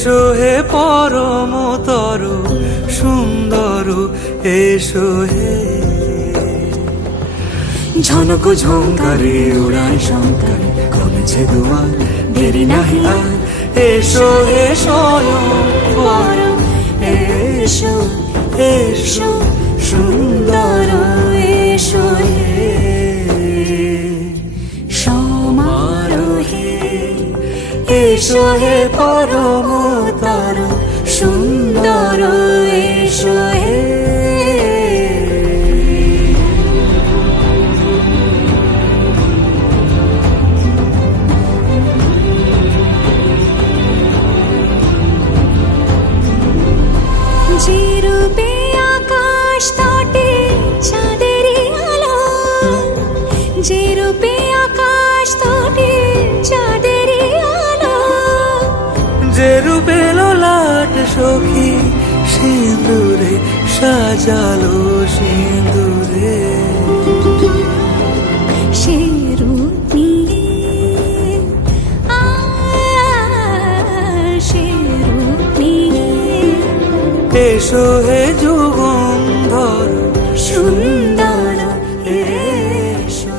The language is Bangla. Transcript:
এসো হে পরমতর সুন্দর এসো হে ঝনক ঝঙ্কারে উড়ায় শঙ্কর কমেছে দুয়ার দেরি নাহি আর এসো হে স্বয়ং পরম এসো এসো সুন্দর এসো হে সমারোহে এসো হে পরমতর সুন্দর এসো হে যে রূপে আকাশ তটে চাঁদেরই আলো যে রূপে আকাশ তটে চাঁদেরই আলো যে রূপে ললাট সখী সিঁদুরে সাজালো সিঁদুরে সে রূপ নিয়ে সে রূপ নিয়ে এসো হে যুগন্ধর সুন্দর এসো